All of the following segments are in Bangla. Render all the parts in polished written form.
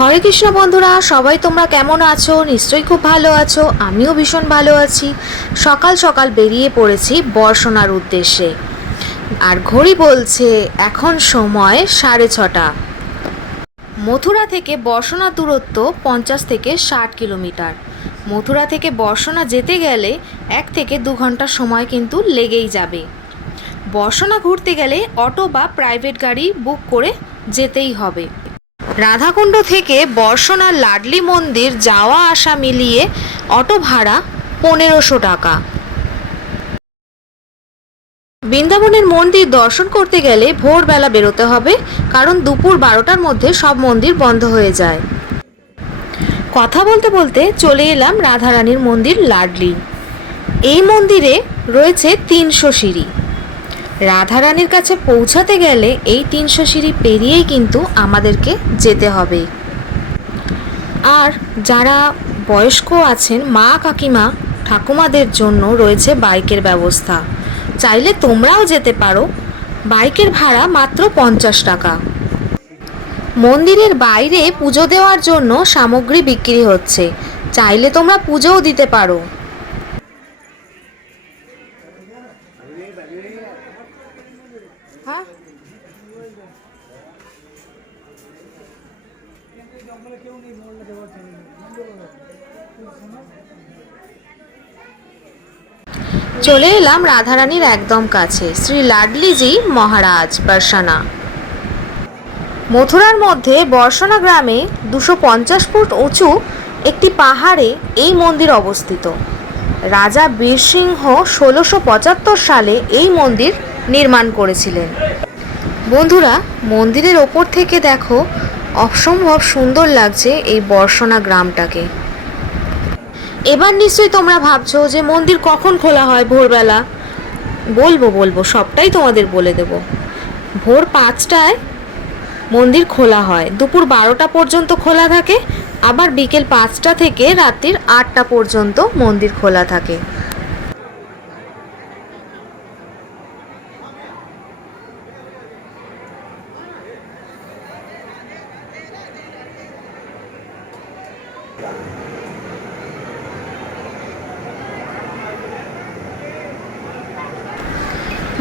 হরে কৃষ্ণ বন্ধুরা, সবাই তোমরা কেমন আছো? নিশ্চয়ই খুব ভালো আছো। আমিও ভীষণ ভালো আছি। সকাল সকাল বেরিয়ে পড়েছি বর্ষণার উদ্দেশ্যে। আর ঘড়ি বলছে এখন সময় 6:30। মথুরা থেকে বর্ষণা দূরত্ব 50 থেকে 60 কিলোমিটার। মথুরা থেকে বর্ষণা যেতে গেলে 1 থেকে 2 ঘন্টা সময় কিন্তু লেগেই যাবে। বর্ষণা ঘুরতে গেলে অটো বা প্রাইভেট গাড়ি বুক করে যেতেই হবে। রাধাকুণ্ড থেকে বর্ষণার লাডলি মন্দির যাওয়া আসা মিলিয়ে অটো ভাড়া 1500 টাকা। বৃন্দাবনের মন্দির দর্শন করতে গেলে ভোরবেলা বেরোতে হবে, কারণ দুপুর 12টার মধ্যে সব মন্দির বন্ধ হয়ে যায়। কথা বলতে বলতে চলে এলাম রাধারানীর মন্দির লাডলি। এই মন্দিরে রয়েছে 300 সিঁড়ি। রাধারানীর কাছে পৌঁছাতে গেলে এই 300 সিঁড়ি পেরিয়েই কিন্তু আমাদেরকে যেতে হবে। আর যারা বয়স্ক আছেন, মা কাকিমা ঠাকুমাদের জন্য রয়েছে বাইকের ব্যবস্থা। চাইলে তোমরাও যেতে পারো। বাইকের ভাড়া মাত্র 50 টাকা। মন্দিরের বাইরে পুজো দেওয়ার জন্য সামগ্রী বিক্রি হচ্ছে, চাইলে তোমরা পুজোও দিতে পারো। চলে এলাম রাধারানীর একদম কাছে, শ্রী লাডলিজি মহারাজ বর্ষণা। মথুরার মধ্যে বর্ষণা গ্রামে 250 ফুট উঁচু একটি পাহাড়ে এই মন্দির অবস্থিত। রাজা বীরসিংহ 1675 সালে এই মন্দির নির্মাণ করেছিলেন। বন্ধুরা, মন্দিরের ওপর থেকে দেখো, অসম্ভব সুন্দর লাগছে এই বর্ষণা গ্রামটাকে। এবার নিশ্চয়ই তোমরা ভাবছো যে মন্দির কখন খোলা হয় ভোরবেলা। বলবো সবটাই তোমাদের বলে দেব। ভোর 5টায় মন্দির খোলা হয়, দুপুর 12টা পর্যন্ত খোলা থাকে, আবার বিকেল 5টা থেকে রাত্রির 8টা পর্যন্ত মন্দির খোলা থাকে।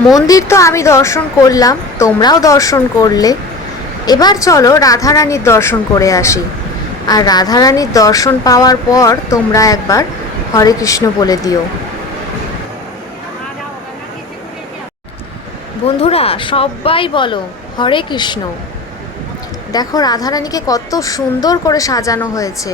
মন্দির তো আমি দর্শন করলাম, তোমরাও দর্শন করলে। এবার চলো রাধারানীর দর্শন করে আসি। আর রাধারানীর দর্শন পাওয়ার পর তোমরা একবার হরে কৃষ্ণ বলে দিও। বন্ধুরা, সবাই বলো হরে কৃষ্ণ। দেখো রাধারানীকে কত সুন্দর করে সাজানো হয়েছে।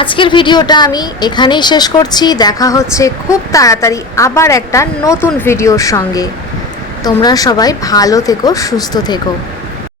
আজকের ভিডিওটা আমি এখানেই শেষ করছি। দেখা হচ্ছে খুব তাড়াতাড়ি আবার একটা নতুন ভিডিওর সঙ্গে। তোমরা সবাই ভালো থেকো, সুস্থ থেকো।